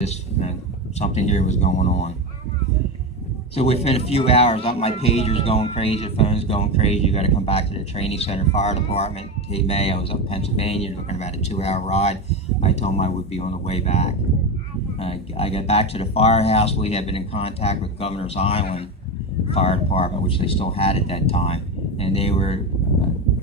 Just something here was going on. So within a few hours, my pager's going crazy, the phone's going crazy. You got to come back to the training center, fire department. Cape May, I was up in Pennsylvania, looking about a 2-hour ride. I told them I would be on the way back. I got back to the firehouse. We had been in contact with Governor's Island Fire Department, which they still had at that time, and they were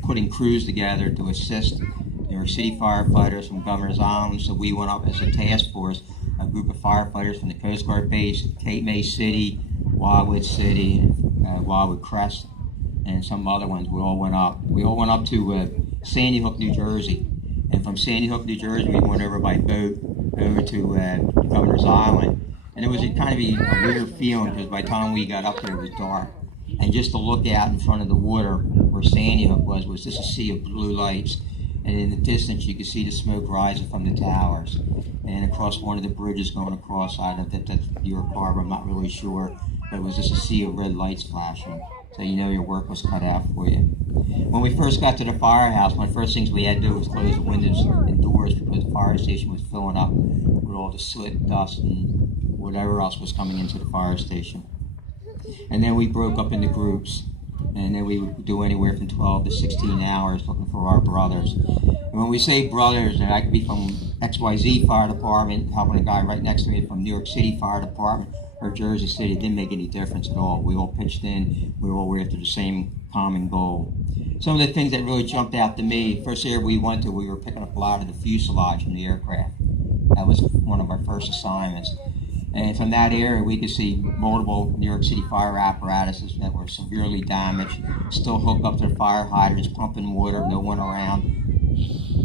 putting crews together to assist New York City firefighters from Governor's Island. So we went up as a task force, a group of firefighters from the Coast Guard base, Cape May City, Wildwood City, Wildwood Crest, and some other ones. We all went up. We all went up to Sandy Hook, New Jersey. And from Sandy Hook, New Jersey, we went over by boat over to Governor's Island. And it was kind of a weird feeling because by the time we got up there, it was dark. And just to look out in front of the water where Sandy Hook was just a sea of blue lights. And in the distance, you could see the smoke rising from the towers. And across one of the bridges going across, I don't know if that's New York Harbor, I'm not really sure. But it was just a sea of red lights flashing. So you know your work was cut out for you. When we first got to the firehouse, one of the first things we had to do was close the windows and doors because the fire station was filling up with all the soot, dust, and whatever else was coming into the fire station. And then we broke up into groups. And then we would do anywhere from 12 to 16 hours looking for our brothers. And when we say brothers, I could be from XYZ Fire Department, helping a guy right next to me from New York City Fire Department or Jersey City. It didn't make any difference at all. We all pitched in. We all were after the same common goal. Some of the things that really jumped out to me, first area we went to, we were picking up a lot of the fuselage from the aircraft. That was one of our first assignments. And from that area, we could see multiple New York City fire apparatuses that were severely damaged, still hooked up to the fire hydrants, pumping water, no one around.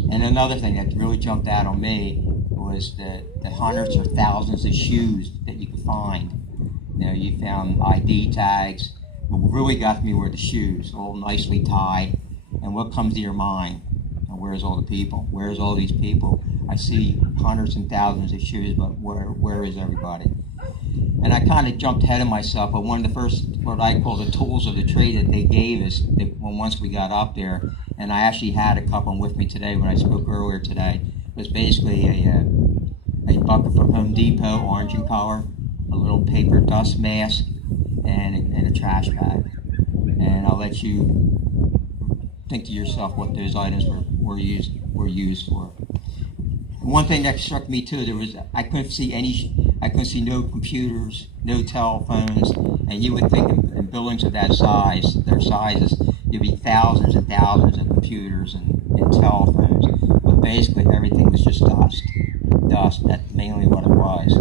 And another thing that really jumped out on me was the hundreds or thousands of shoes that you could find. You know, you found ID tags. What really got me were the shoes, all nicely tied. And what comes to your mind? Where's all the people? Where's all these people? I see hundreds and thousands of shoes, but where is everybody? And I kind of jumped ahead of myself, but one of the first, what I call the tools of the trade that they gave us once we got up there, and I actually had a couple with me today when I spoke earlier today, was basically a bucket from Home Depot, orange in color, a little paper dust mask, and a trash bag. And I'll let you think to yourself what those items were used for. One thing that struck me too, I couldn't see no computers, no telephones, and you would think in buildings of that size, their sizes, there'd be thousands and thousands of computers and telephones, but basically everything was just dust. That's mainly what it was.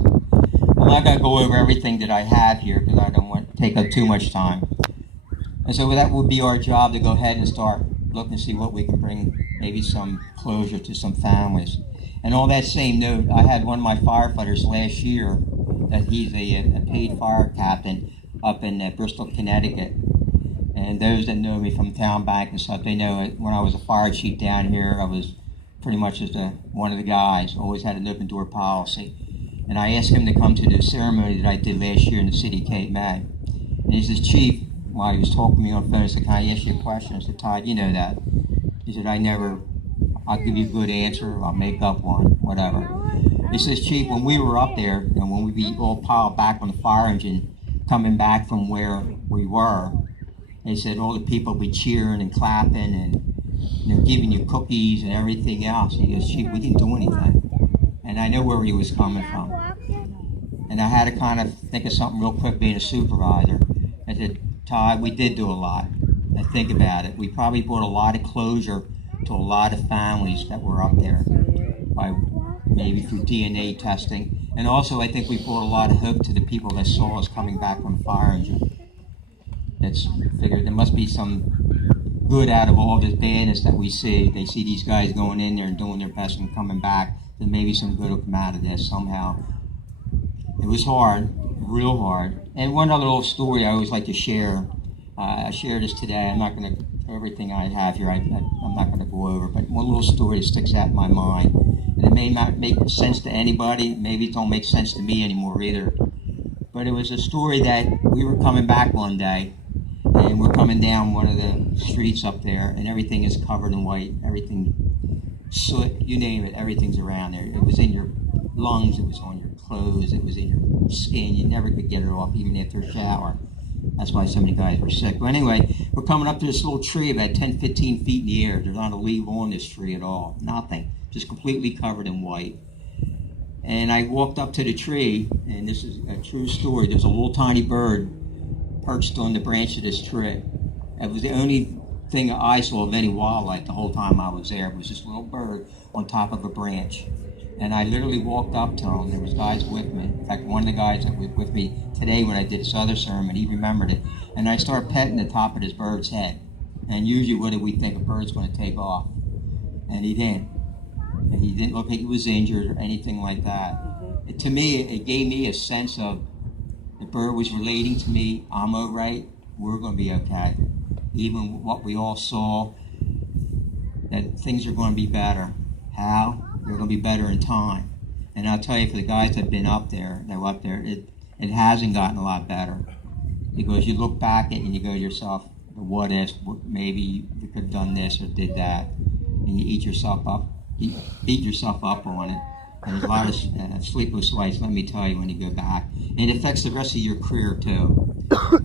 I'm not going to go over everything that I have here because I don't want to take up too much time. And so that would be our job, to go ahead and start looking to see what we can bring, maybe some closure to some families. And on that same note, I had one of my firefighters last year, that he's a paid fire captain up in Bristol, Connecticut. And those that know me from Town Bank and stuff, they know when I was a fire chief down here, I was pretty much just one of the guys, always had an open door policy. And I asked him to come to the ceremony that I did last year in the city of Cape May. And he says, Chief, while he was talking to me on the phone, he said, can I ask you a question? I said, Todd, you know that. He said, I'll give you a good answer, I'll make up one, whatever. He says, Chief, when we were up there, and when we all piled back on the fire engine, coming back from where we were, he said all the people would be cheering and clapping and giving you cookies and everything else. He goes, Chief, we didn't do anything. And I know where he was coming from. And I had to kind of think of something real quick being a supervisor. I said, Todd, we did do a lot. And think about it. We probably brought a lot of closure to a lot of families that were up there, by maybe through DNA testing. And also I think we brought a lot of hope to the people that saw us coming back from the fire engine. That's figured there must be some good out of all this badness that we see. They see these guys going in there and doing their best and coming back, then maybe some good will come out of this somehow. It was hard, real hard. And one other little story I always like to share. I shared this today. I'm not going to, everything I have here, I'm not going to go over, but one little story that sticks out in my mind. And it may not make sense to anybody. Maybe it don't make sense to me anymore either. But it was a story that we were coming back one day, and we're coming down one of the streets up there, and everything is covered in white. Everything, soot, you name it, everything's around there. It was in your lungs, it was on your clothes, it was in your skin. You never could get it off, even after a shower. That's why so many guys were sick. But anyway, we're coming up to this little tree about 10, 15 feet in the air. There's not a leaf on this tree at all. Nothing. Just completely covered in white. And I walked up to the tree, and this is a true story. There's a little tiny bird perched on the branch of this tree. It was the only thing I saw of any wildlife the whole time I was there. It was this little bird on top of a branch. And I literally walked up to him. There was guys with me. In fact, one of the guys that was with me today when I did this other sermon, he remembered it. And I started petting the top of this bird's head. And usually what do we think? A bird's going to take off. And he didn't. And he didn't look like he was injured or anything like that. To me, it gave me a sense of the bird was relating to me. I'm all right. We're going to be okay. Even what we all saw, that things are going to be better. How? They're going to be better in time. And I'll tell you, for the guys that have been up there, it hasn't gotten a lot better. Because you look back at it and you go to yourself, what if, maybe we could have done this or did that. And you beat yourself up on it. And there's a lot of sleepless nights, let me tell you, when you go back. And it affects the rest of your career, too.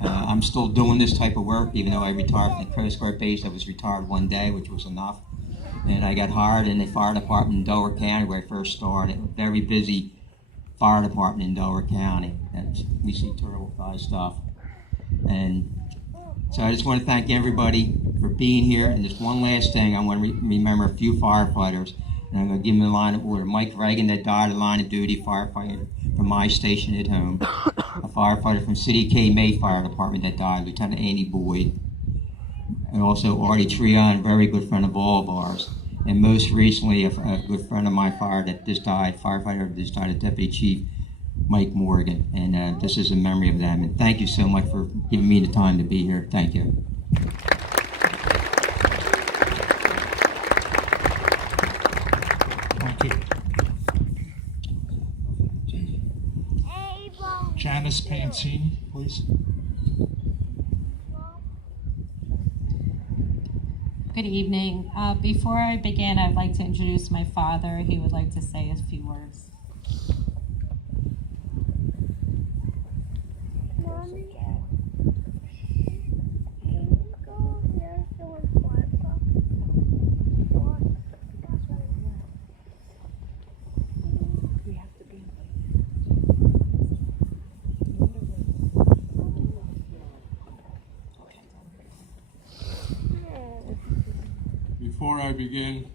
I'm still doing this type of work, even though I retired from the Coast Guard base. I was retired one day, which was enough. And I got hired in the fire department in Delaware County where I first started. A very busy fire department in Delaware County. We see terrible stuff. And so I just want to thank everybody for being here. And just one last thing, I want to remember a few firefighters. And I'm going to give them a line of order. Mike Reagan, that died in line of duty, firefighter from my station at home. A firefighter from City K May Fire Department that died, Lieutenant Andy Boyd. And also Artie Trion, a very good friend of all of ours. And most recently, a good friend of my firefighter that just died, Deputy Chief Mike Morgan. And this is a memory of them. And thank you so much for giving me the time to be here. Thank you. Thank you. Janice Pancini, please. Good evening. Before I begin, I'd like to introduce my father. He would like to say a few words. Mommy. Before I begin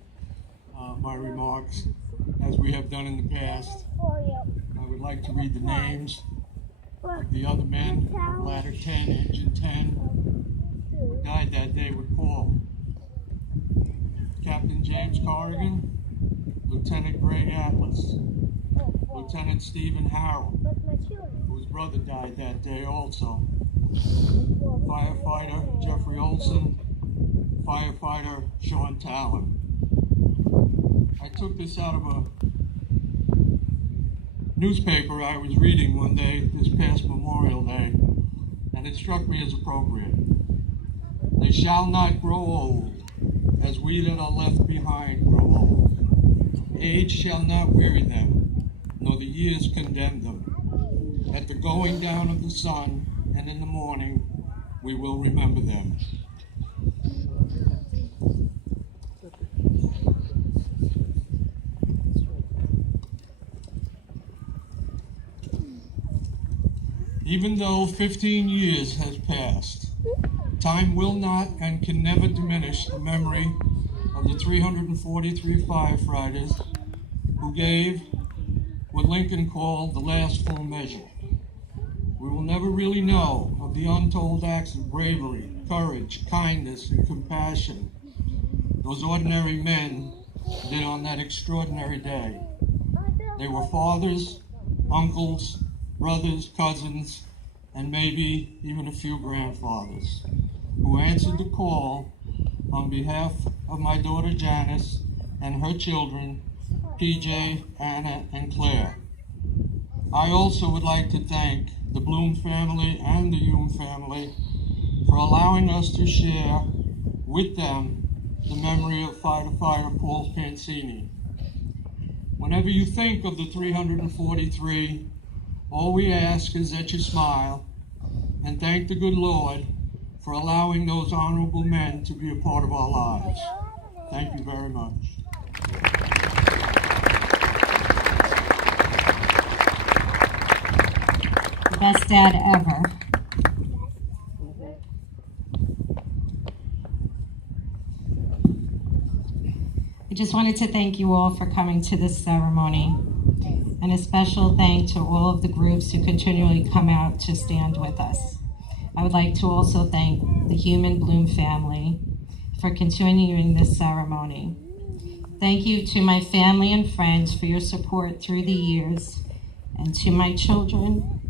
my remarks, as we have done in the past, I would like to read the names of the other men of Ladder 10, Engine 10, who died that day with Paul. Captain James Corrigan, Lieutenant Greg Atlas, Lieutenant Stephen Harrell, whose brother died that day also, firefighter Jeffrey Olson, firefighter Sean Talon. I took this out of a newspaper I was reading one day this past Memorial Day, and it struck me as appropriate. They shall not grow old, as we that are left behind grow old. Age shall not weary them, nor the years condemn them. At the going down of the sun and in the morning, we will remember them. Even though 15 years has passed, time will not and can never diminish the memory of the 343 firefighters who gave what Lincoln called the last full measure. We will never really know of the untold acts of bravery, courage, kindness, and compassion those ordinary men did on that extraordinary day. They were fathers, uncles, brothers, cousins, and maybe even a few grandfathers who answered the call on behalf of my daughter Janice and her children, PJ, Anna, and Claire. I also would like to thank the Bloom family and the Hume family for allowing us to share with them the memory of firefighter Paul Pancini. Whenever you think of the 343 All we ask is that you smile and thank the good Lord for allowing those honorable men to be a part of our lives. Thank you very much. The best dad ever. I just wanted to thank you all for coming to this ceremony, and a special thank to all of the groups who continually come out to stand with us. I would like to also thank the Human Bloom family for continuing this ceremony. Thank you to my family and friends for your support through the years, and to my children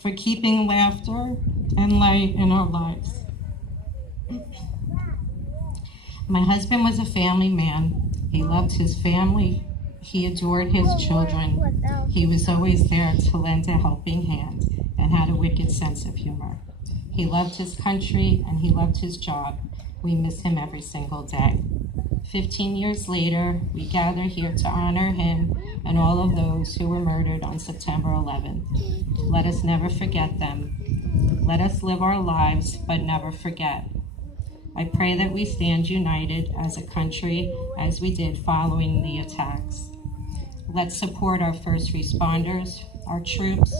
for keeping laughter and light in our lives. My husband was a family man. He loved his family. He adored his children. He was always there to lend a helping hand and had a wicked sense of humor. He loved his country and he loved his job. We miss him every single day. 15 years later, we gather here to honor him and all of those who were murdered on September 11th. Let us never forget them. Let us live our lives, but never forget. I pray that we stand united as a country as we did following the attacks. Let's support our first responders, our troops,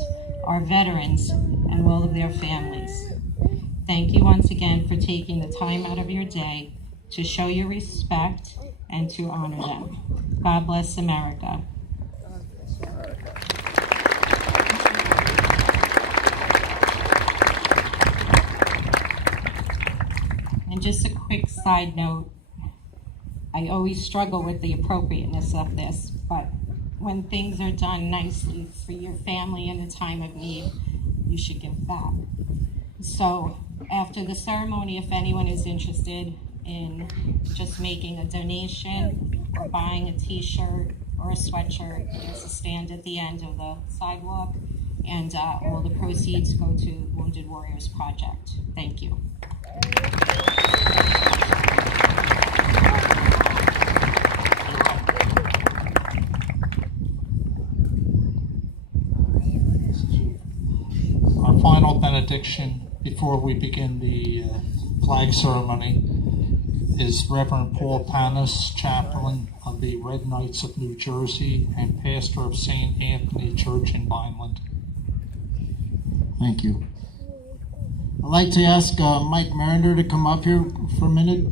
our veterans, and all of their families. Thank you once again for taking the time out of your day to show your respect and to honor them. God bless America. And just a quick side note, I always struggle with the appropriateness of this, but when things are done nicely for your family in a time of need, you should give back. So after the ceremony, if anyone is interested in just making a donation or buying a t-shirt or a sweatshirt, there's a stand at the end of the sidewalk, and all the proceeds go to Wounded Warriors Project. Thank you. Our final benediction before we begin the flag ceremony is Reverend Paul Panis, chaplain of the Red Knights of New Jersey and pastor of St. Anthony Church in Vineland. Thank you. I'd like to ask Mike Mariner to come up here for a minute.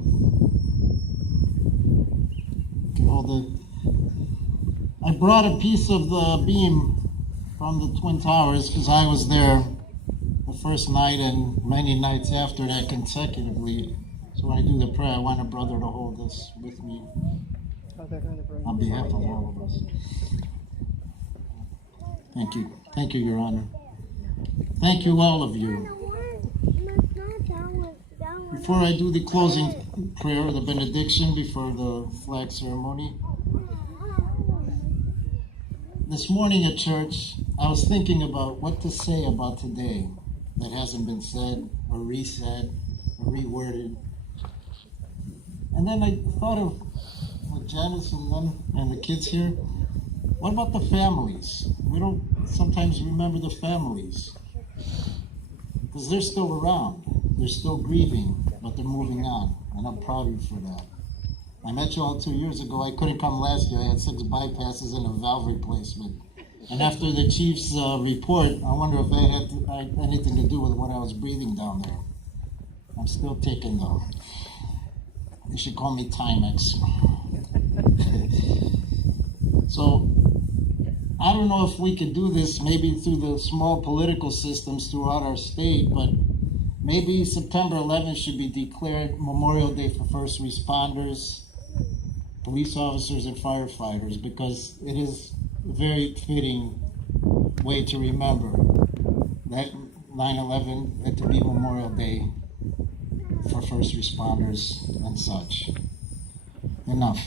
I brought a piece of the beam from the Twin Towers because I was there the first night and many nights after that consecutively. So when I do the prayer, I want a brother to hold this with me on behalf of all of us. Thank you. Thank you, Your Honor. Thank you, all of you. Before I do the closing prayer, the benediction before the flag ceremony, this morning at church, I was thinking about what to say about today that hasn't been said or re-said or reworded. And then I thought of Janice and them and the kids here. What about the families? We don't sometimes remember the families because they're still around. They're still grieving, but they're moving on, and I'm proud of you for that. I met you all 2 years ago. I couldn't come last year. I had 6 bypasses and a valve replacement. And after the chief's report, I wonder if I had anything to do with what I was breathing down there. I'm still ticking though. They should call me Timex. So, I don't know if we could do this maybe through the small political systems throughout our state, but maybe September 11th should be declared Memorial Day for first responders, police officers, and firefighters, because it is a very fitting way to remember that 9/11, that to be Memorial Day for first responders and such. Enough.